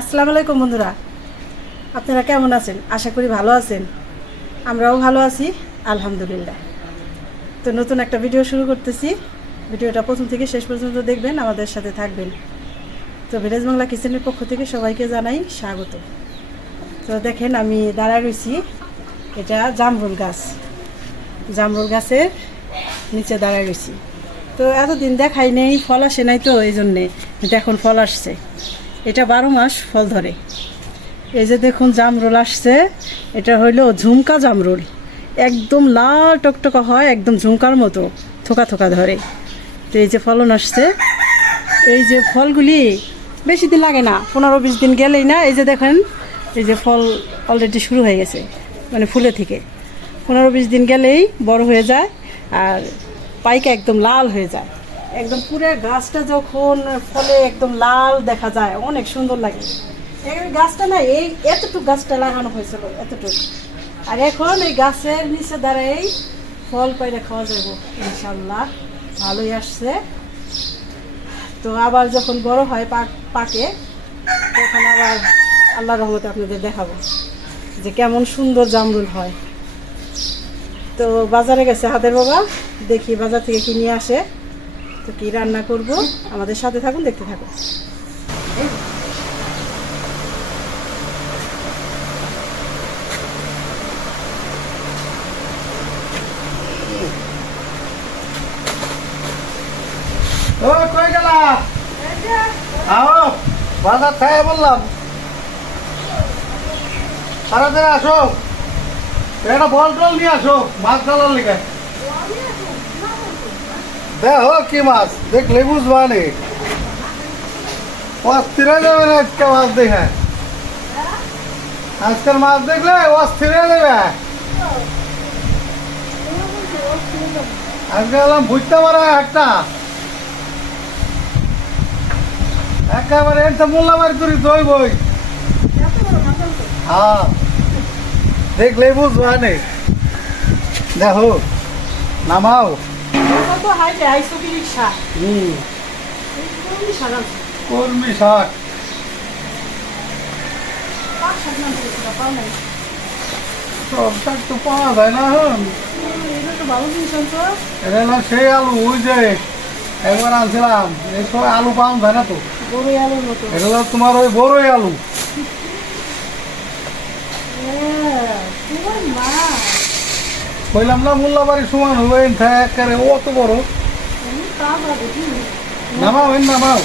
আসসালামু আলাইকুম বন্ধুরা। আপনারা কেমন আছেন? আশা করি ভালো আছেন। আমরাও ভালো আছি, আলহামদুলিল্লাহ। তো নতুন একটা ভিডিও শুরু করতেছি। ভিডিওটা প্রথম থেকে শেষ পর্যন্ত দেখবেন, আমাদের সাথে থাকবেন। তো ভিলেজ বাংলা কিচেনের পক্ষ থেকে সবাইকে জানাই স্বাগত। তো দেখেন, আমি দাঁড়ায় রয়েছি। এটা জামরুল গাছ। জামরুল গাছের নিচে দাঁড়ায় রয়েছি। তো এতদিন দেখাই নেই, ফল আসে নাই তো, এই জন্যে। এখন ফল আসছে। এটা বারো মাস ফল ধরে। এই যে দেখুন জামরুল আসছে, এটা হইল ঝুমকা জামরুল। একদম লাল টকটকা হয়, একদম ঝুমকার মতো, থোকা থোকা ধরে। তো এই যে ফলন আসছে, এই যে ফলগুলি বেশি দিন লাগে না, পনেরো বিশ দিন গেলেই না, এই যে দেখেন, এই যে ফল অলরেডি শুরু হয়ে গেছে মানে ফুলে থেকে। পনেরো বিশ দিন গেলেই বড় হয়ে যায়, আর পাইকা একদম লাল হয়ে যায়। একদম পুরো গাছটা যখন ফলে একদম লাল দেখা যায়, অনেক সুন্দর লাগে। এই গাছটা না, এই এতটুকু গাছটা লাগানো হয়েছিল, এতটুকু। আর এখন এই গাছের নিচে দাঁড়াই ফল পাইলে খাওয়া যাব ইনশাল্লাহ ভালোই আসছে। তো আবার যখন বড় হয় পাক, পাকে, তখন আবার আল্লাহ রহমতে আপনাদের দেখাবো যে কেমন সুন্দর জামরুল হয়। তো বাজারে গেছে হাতের বাবা, দেখি বাজার থেকে কি নিয়ে আসে। তো কি রান্না করব? আমাদের সাথে থাকুন, দেখতে থাকুন। ও, কই বাজার থেকে বললাম। তাড়াতাড়ি আসো। একটা বল টল নিয়ে আসো, মাছ ডালার লিগে। দেখো কি মাছ? দেখলে বুঝবা নি? অস্থির হয়ে যাবে না আজকে মাছ দেখে? আজকের মাছ দেখলে অস্থির হয়ে যাবে? আজকে এলাম বুঝতে পারে একটা। একেবারে এটা মোল্লাবাড়ি তুই দই বই হ্যাঁ। দেখলেই বুঝবা নে? দেখো, নামাও। কর্মী শাক সব শাক তো পাওয়া যায় না এটা সেই আলু ওই যে একবার আনছিলাম এই সময় আলু পাওয়া যায় না তো। এটা হলো তোমার ওই বড়ই আলু। হ্যাঁ, মা। কইলাম না, মোল্লাবাড়ি সমান হবে একেবারে অত বড়। নামাও, এন নামাও।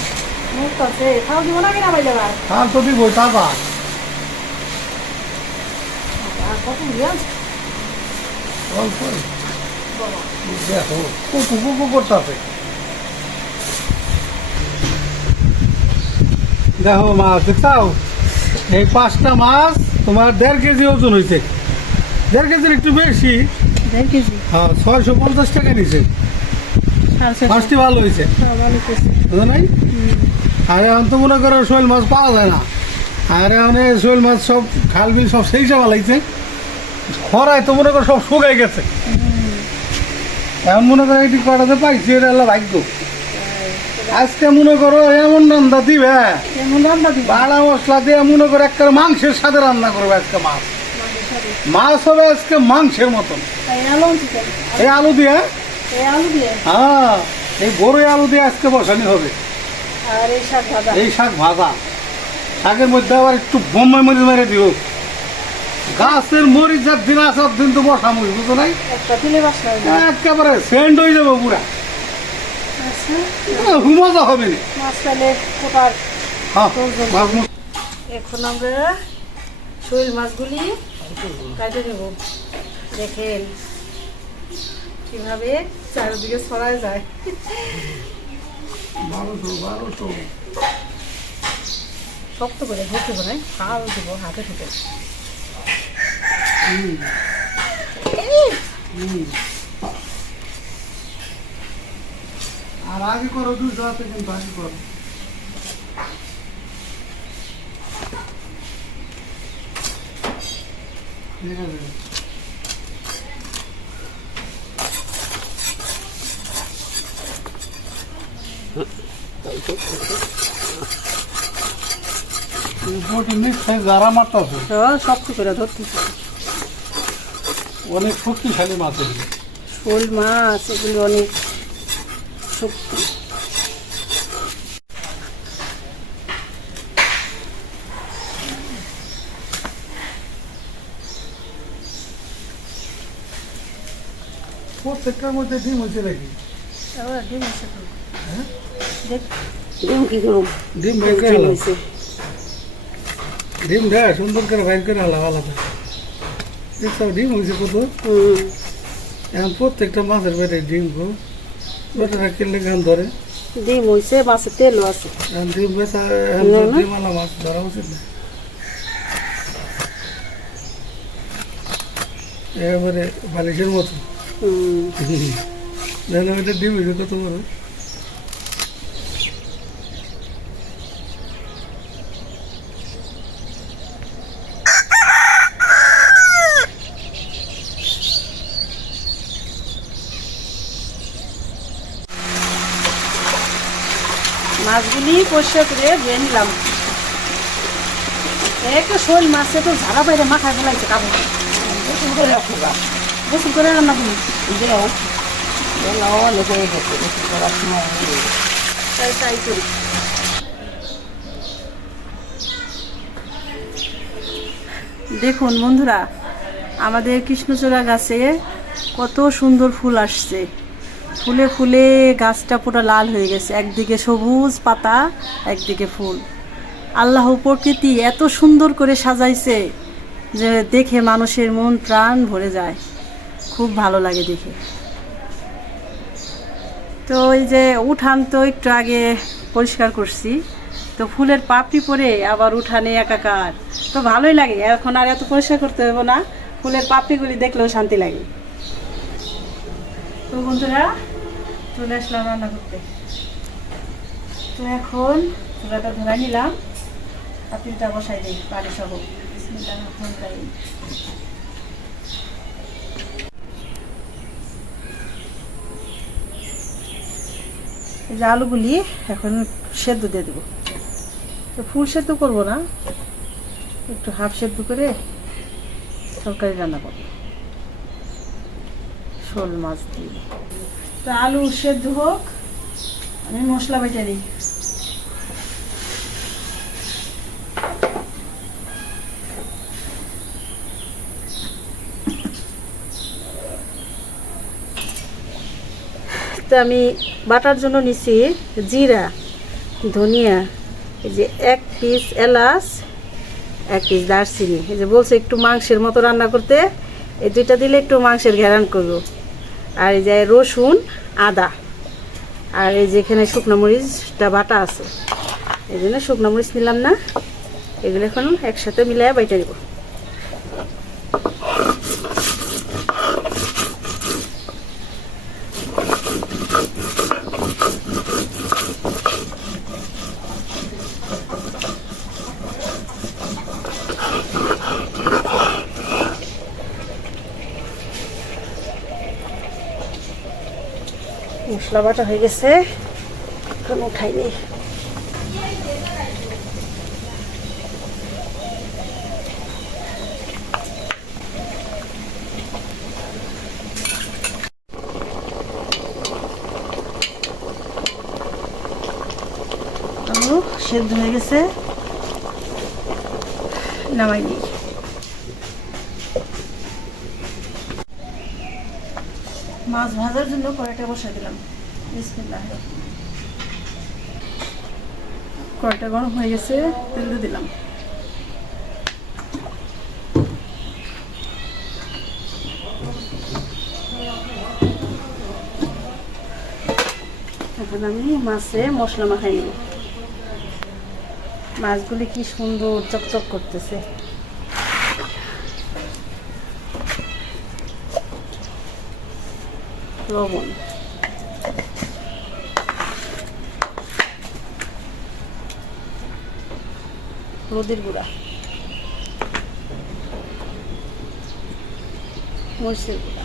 দেখো, কুকু দেখো মাছ দেখছাও এই পাঁচটা মাছ তোমার দেড় কেজি ওজন হয়েছে দেড় কেজির একটু বেশি। দেড় কেজি? হ্যাঁ ছয়শো পঞ্চাশ টাকা নিছে। ভালো হয়েছে। হ্যাঁ, বুঝো নাই? আর এখন তো মনে করো শৈল মাছ পাওয়া যায় না। আর এখন এই মাছ সব সব সেই সব লাগছে। খরায় তো মনে করো সব শুকাই গেছে। এখন মনে করো এটি কটাতে পাইছি এটা হলো ভাগ্য। আজকে মনে করো এমন রান্না দিবে। কেমন রান্না দিবা? বাড়া মশলা দিয়ে মনে করো একটা মাংসের সাথে রান্না করবে আজকে মাছ। মাছ হবে আজকে মাংসের মতন। এই আলু দিয়ে? এই আলু দিয়ে? হ্যাঁ এই বড়ই আলু দিয়ে আজকে বসানি হবে। আর এই শাক ভাজা। এই শাক ভাজা। শাকের মধ্যে আবার একটু বোম্বাই মরিচ মেরে দিও। গাছের মরিচ যার দিন আসার দিন তো বসা মরিচ বুঝো নাই। একেবারে সেন্ড হয়ে যাবে পুরা। আচ্ছা, হুমজা হবে না। পেলে কোপার হ্যাঁ এখন আমরা শৈল মাছগুলি কাটে নেব। দেখেন কীভাবে চারিদিকে ছড়ায় যায়। শক্ত করে ধরতে পারে ফাল দেব হাতে হুম। আর আগে করো দুশো হাতে কিন্তু আগে করো। ঠিক আছে বটি নিশ্চয় যারা মারতেছে শক্ত করে ধরতেছে। অনেক শক্তিশালী মাছ এগুলো। শোল মাছ এগুলো অনেক শক্তি। প্রত্যেকটার মধ্যে ডিম হয়েছে নাকি? ডিম আছে হ্যাঁ? দেখ ডিম কি করুম ডিম বাইর করে হলাম ডিম দেয় সুন্দর করে করে হলাম আলাদা। দেখছ ডিম হয়েছে কত? এখন প্রত্যেকটা মাছের পেটে ডিম গো। ওটা কিনলে গান ধরে? ডিম হয়েছে মাছের তেলও আছে। ডিম বেচা। ডিম আলা মাছ ধরা উচিত না। এবারে বালিশের মতো। এটা ডিম হয়েছে কত বড় মাছগুলি পরিষ্কার করে ধুয়ে নিলাম। একটা শোল মাছে তো ঝাড়া বাইরে মাথায় ফেলাইছে কাবু গোসল করে রান্না তাই তাই করি। দেখুন বন্ধুরা, আমাদের কৃষ্ণচূড়া গাছে কত সুন্দর ফুল আসছে। ফুলে ফুলে গাছটা পুরো লাল হয়ে গেছে। একদিকে সবুজ পাতা, একদিকে ফুল। আল্লাহ প্রকৃতি এত সুন্দর করে সাজাইছে যে দেখে মানুষের মন প্রাণ ভরে যায়। খুব ভালো লাগে দেখে। তো এই যে উঠান তো একটু আগে পরিষ্কার করছি। তো ফুলের পাপড়ি পরে আবার উঠানে একাকার। তো ভালোই লাগে, এখন আর এত পরিষ্কার করতে হবে না। ফুলের পাপড়িগুলি দেখলেও শান্তি লাগে। তো বন্ধুরা, চলে আসলাম রান্না করতে। তো এখন চুলাটা ধরে নিলাম। পাতিলটা বসাই দিই পানি সহ যে আলুগুলি এখন সেদ্ধ দিয়ে দেবো। তো ফুল সেদ্ধ করব না, একটু হাফ সেদ্ধ করে তরকারি রান্না করব। শোল মাছ দিয়ে তা আলু সেদ্ধ হোক আমি মশলা বেটে দিই। তো আমি বাটার জন্য নিছি জিরা ধনিয়া এই যে এক পিস এলাচ এক পিস দারচিনি। এই যে বলছে একটু মাংসের মতো রান্না করতে এই দুইটা দিলে একটু মাংসের ঘেরান করব। আর এই যে রসুন, আদা। আর এই যেখানে শুকনো মরিচটা বাটা আছে। এই জন্য শুকনো মরিচ নিলাম না। এগুলো এখন একসাথে মিলাই বাইটা দেবো। মশলা বাটা হয়ে গেছে। এখন উঠাই নেই আলু সেদ্ধ হয়ে গেছে। নামাই মাছ ভাজার জন্য কড়াইটা বসাই দিলাম। কড়াইটা গরম হয়ে গেছে, তেল দিলাম। এখন আমি মাছে মশলা মাখাই নেব। মাছগুলি কি সুন্দর চকচক করতেছে। লবণ। রোদের গুঁড়া। মরিচের গুঁড়া।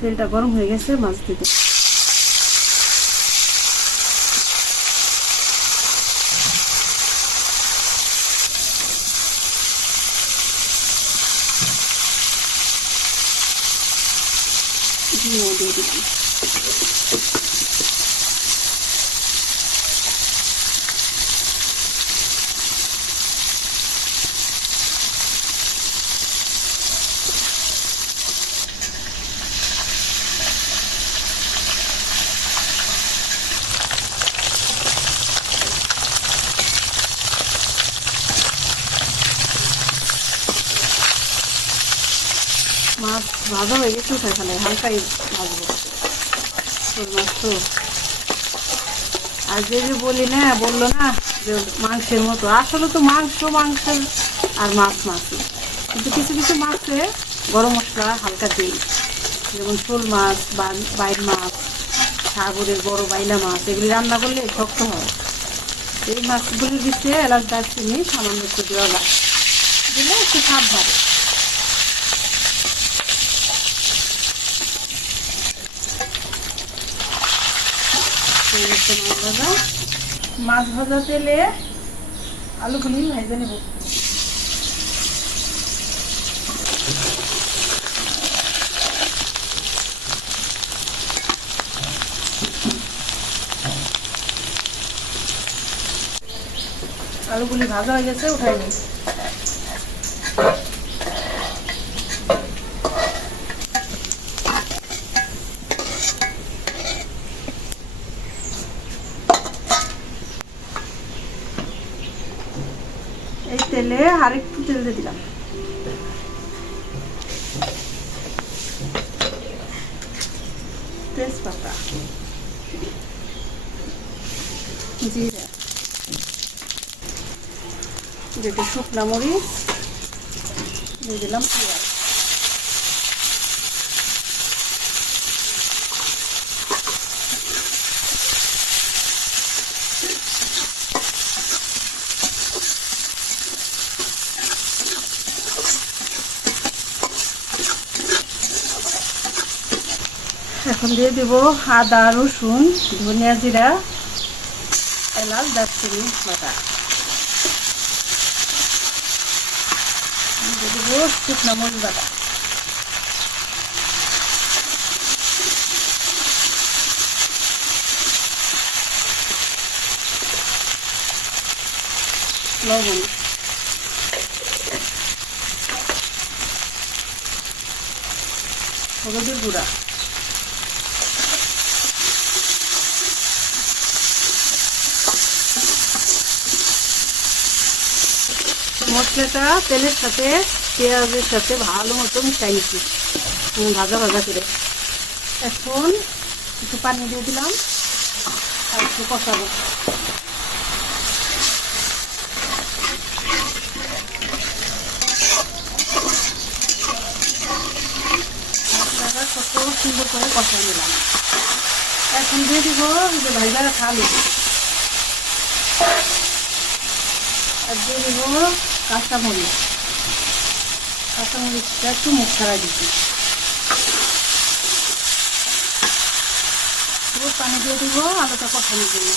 তেলটা গরম হয়ে গেছে মাছ দিতে ভাজা হয়ে গেছে উঠে ফেলে হালকাই ভাজবো। তোর মাছ তো। আর যে যে বলি না, বলল না যে মাংসের মতো। আসলে তো মাংস, মাংসের আর মাছ মাছই কিন্তু কিছু কিছু মাছে গরম মশলা হালকা দিই। যেমন শোল মাছ বাইর মাছ, সাগরের বড় বাইলা মাছ, এগুলি রান্না করলে শক্ত হয়। এই মাছগুলি দিচ্ছে এলাচ, দারচিনি সামান্য একটু দেওয়া লাগে দিলে একটু স্বাদ হয়ে। গেছে মাছ ভাজা। মাছ ভাজা তেলে আলুগুলি ভেজে নেব। আলুগুলি ভাজা হয়ে গেছে, উঠাই নিই এই তেলে আরেকটু তেল দিয়ে দিলাম। তেজপাতা জিরা যেটা শুকনা মরিচ দিয়ে দিলাম পেঁয়াজ। এখন দিয়ে দেব আদা, রসুন, ধনিয়া জিরা, এলাচ, দারচিনি, বাটা। দিয়ে দেব শুকনো মরিচ লবণ। হলুদের গুঁড়া। মশলাটা তেলের সাথে, পেঁয়াজের সাথে ভালো মতো মিশাই নিচ্ছি। ভাজা ভাজা করে। এখন একটু পানি দিয়ে দিলাম, আর একটু কষাবো। কত সুন্দর করে কষা নিলাম। এখন দিয়ে দিব যে ভাইজা রাখা আলু। আর দিয়ে দিব কাঁচামরিচ। কাঁচামরিচটা একটু মুখ ছাড়া দিচ্ছি। পুরো পানি দিয়ে দিব আলুটা কষানোর জন্য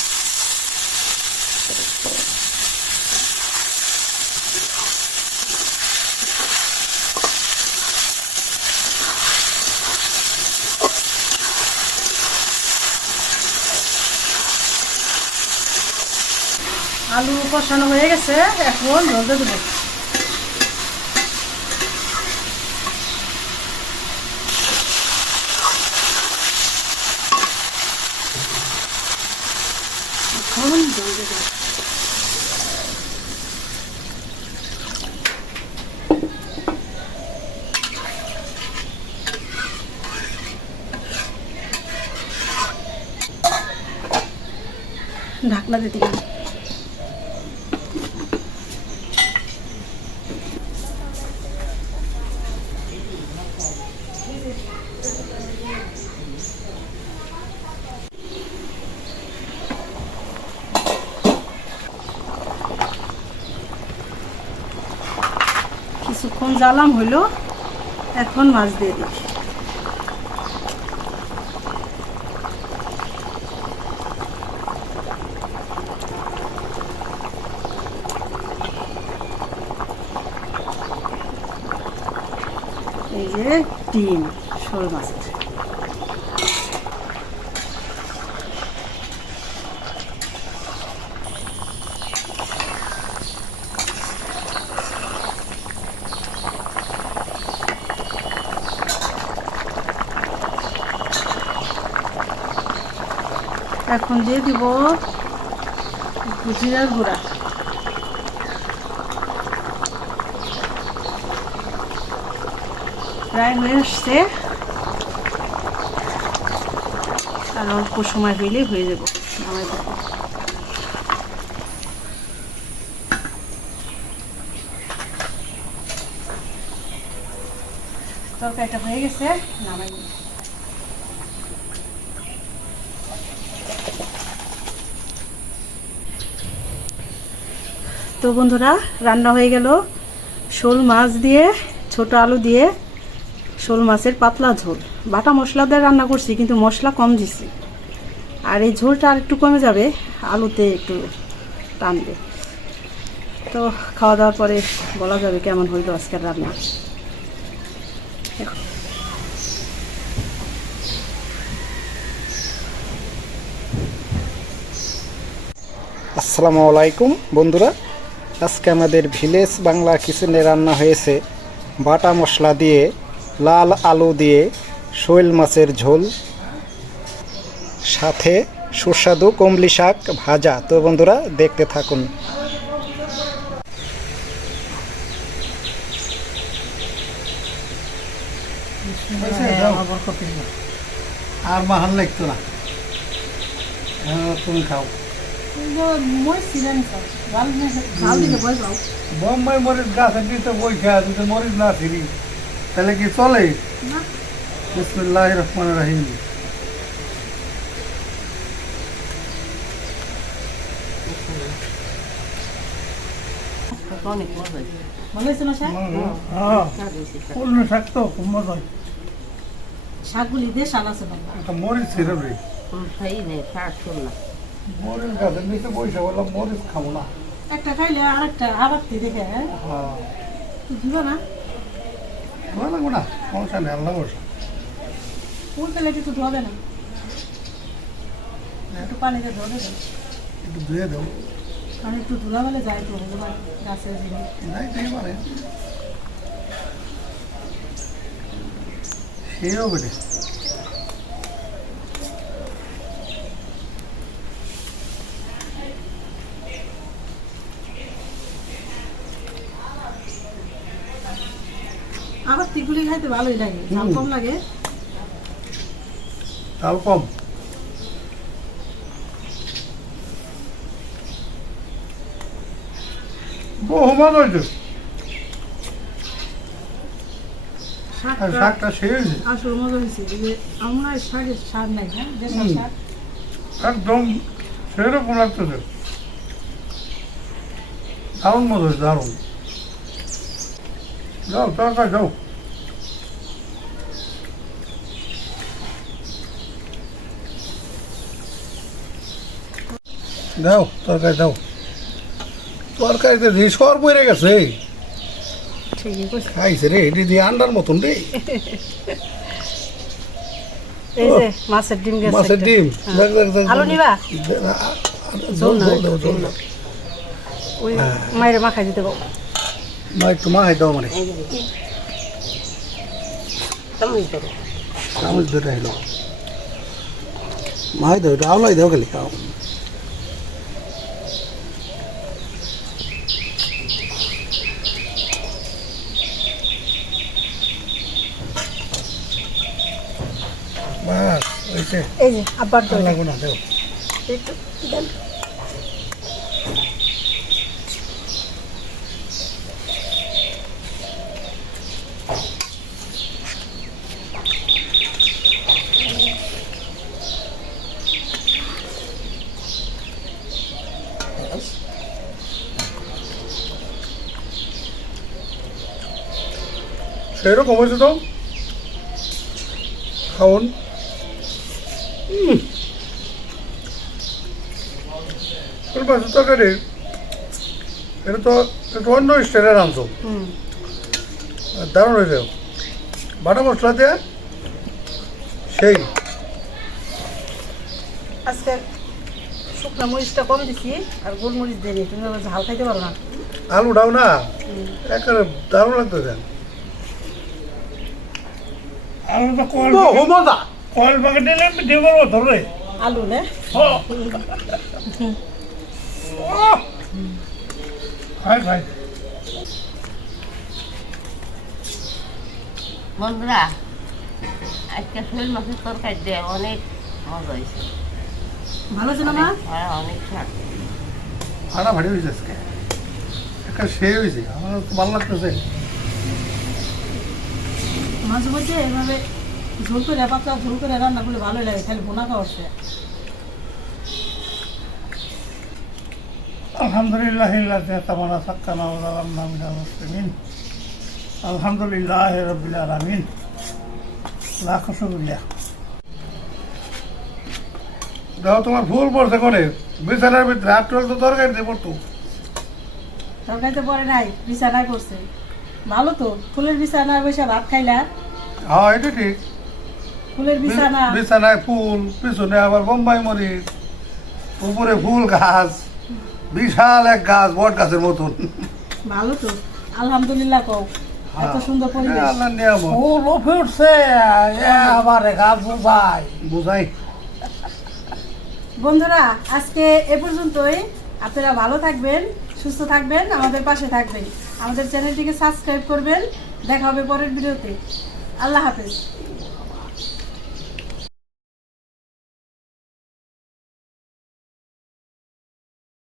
আলু কষানো হয়ে গেছে এখন দিয়ে দেবো। এখন জ্বালাম হলো এখন মাছ দিয়ে দিচ্ছি এই যে ডিম শোল মাছ। এখন দিয়ে দিব জিরার গুঁড়া। প্রায় হয়ে আসছে। আর অল্প সময় হইলেই হয়ে যাব তরকারিটা হয়ে গেছে, নামাই তো বন্ধুরা, রান্না হয়ে গেল। শোল মাছ দিয়ে, ছোট আলু দিয়ে শোল মাছের পাতলা ঝোল। বাটা মশলা দিয়ে রান্না করছি, কিন্তু মশলা কম দিছি। আর এই ঝোলটা আর একটু কমে যাবে, আলুতে একটু টানবে। তো খাওয়া দাওয়ার পরে বলা যাবে কেমন হইল আজকের রান্না। আসসালামু আলাইকুম বন্ধুরা। আজকে আমাদের ভিলেজ বাংলা কিচেনে রান্না হয়েছে বাটা মশলা দিয়ে লাল আলু দিয়ে শৈল মাছের ঝোল সাথে সুস্বাদু কমলি শাক ভাজা। তো বন্ধুরা দেখতে থাকুন। আর মাহাল লাগতো না। হ্যাঁ, তুমি খাও। বোম্বাই মরিচ গাছের দিতে বই খেয়া দিতে মরিচ না ফিরি তাহলে কি চলে? বিসমুল্লাহ রহমান রাহিম শাক? হ্যাঁ তো মজা। শাকগুলি দিয়ে আছে মরিচ ছিল রে খাই নেই শাক শুনলাম মরিচ গাছের নিচে বসে বললাম মরিচ খাব না। একটা খাইলে আরেকটা আবার তুই দেখে হ্যাঁ? হ্যাঁ। দিব না? ভালো লাগবো না সমস্যা নেই আল্লাহ বসে ফুল পেলে একটু ধোয়াবে না? একটু পানিতে ধোয়াবে না? একটু ধুয়ে দেবো কারণ একটু ধুলা বেলে যায় তো তোমার গাছের জিনিস। যাইতেই পারে। সেও বেটে খাইতে ভালোই লাগে ঝাল কম লাগে। তাও কম। হয়েছে শাকটা আসল মজা হয়েছে যে আমরা শাকের স্বাদ নাই হ্যাঁ? যে শাক একদম সেরকম লাগতেছে। দারুণ মজা হয়েছে দারুণ। যাও তরকারি যাও। দাও তরকারি দাও। তরকারিতে যে সর পড়ে গেছে। খাইছে রে এটি দিয়ে আন্ডার মতন রে। মাছের ডিম মাছের ডিম। দেখ দেখ দেখ আলু নিবা? জল দাও জল দাও ওই মায়ের মাখাই দিতে গো মা একটু মাহাই দাও মানে চামচ ধরে। দাও আওলাই দাও খালি খাও। ওইছে এই যে আবার তো লাগবো না দেও। একটু দেন। সেরকম হয়েছে তো? মাছের তরকারি এটা তো একটু অন্য স্টাইলের আনছো। হুম। দারুণ হয়েছে। বাটা মশলা দিয়ে সেই। আজকে শুকনো মরিচটা কম দিছি আর গোলমরিচ দিয়ে তুমি আবার ঝাল খাইতে পারো না। আলুটাও না। একেবারে দারুণ লাগতেছে আলুটা কল মজা। কল বাগে দিলে দিব পারব ধরে আলু নে। খাই খাই। বন্ধুরা আজকে শৈল মাছের তরকারি দিয়ে অনেক মজা হয়েছে। ভালো ছিল না? হ্যাঁ অনেক স্বাদ ফাটা ভারী হয়েছে আজকে। একটা সে হয়েছে আমার ভালো লাগতেছে। মাঝে মধ্যে এভাবে ঝোল করে পাতলা ঝোল করে রান্না করলে ভালোই লাগে খালি বোনা খাওয়াচ্ছে আলহামদুলিল্লাহ তামানা সাক্কানা মুসলিমিন। আলহামদুলিল্লাহ রাব্বিল আলামিন। লাখ শুকরিয়া। দেখো তোমার ফুল পড়ছে করে বিছানার ভিতরে আটটা তো তরকারি দিয়ে পড়তো। তরকারিতে পরে নাই বিছানায় করছে ভালো তো ফুলের বিছানায় বসে ভাত খাইলা। হ্যাঁ এটা ঠিক। বিছানা বিছানায় ফুল পিছনে আবার বোম্বাই মরিচ উপরে ফুল গাছ বিশাল এক গাছ বট গাছের মতন। ভালো তো আলহামদুলিল্লাহ কও এত সুন্দর পরিবেশ। আল্লাহ নিয়ামত। ফুল ফুটছে আবার গা বুঝাই বুঝাই। বন্ধুরা আজকে এ পর্যন্তই। আপনারা ভালো থাকবেন সুস্থ থাকবেন আমাদের পাশে থাকবেন। আমাদের চ্যানেলটিকে সাবস্ক্রাইব করবেন। দেখা হবে পরের ভিডিওতে। আল্লাহ হাফেজ।